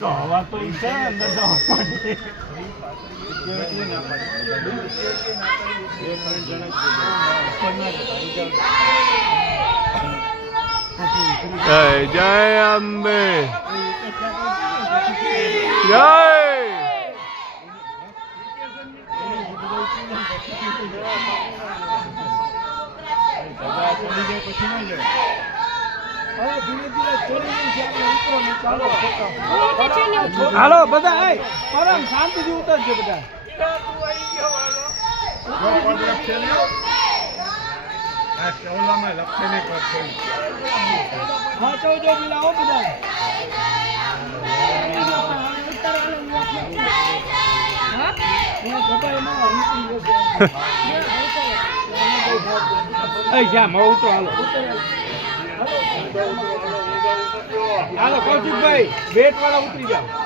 હવા તો ઈ છે અંદર જવા માટે જય અંબે જય હાલો બધા પરમ શાંતિથી ઉતરજો બધા હા ચૌજો પેલા હો બધા જ્યાં મઉ તો હાલો હાલો કૌશિકભાઈ વેટ વાળા ઉતરી જાઓ.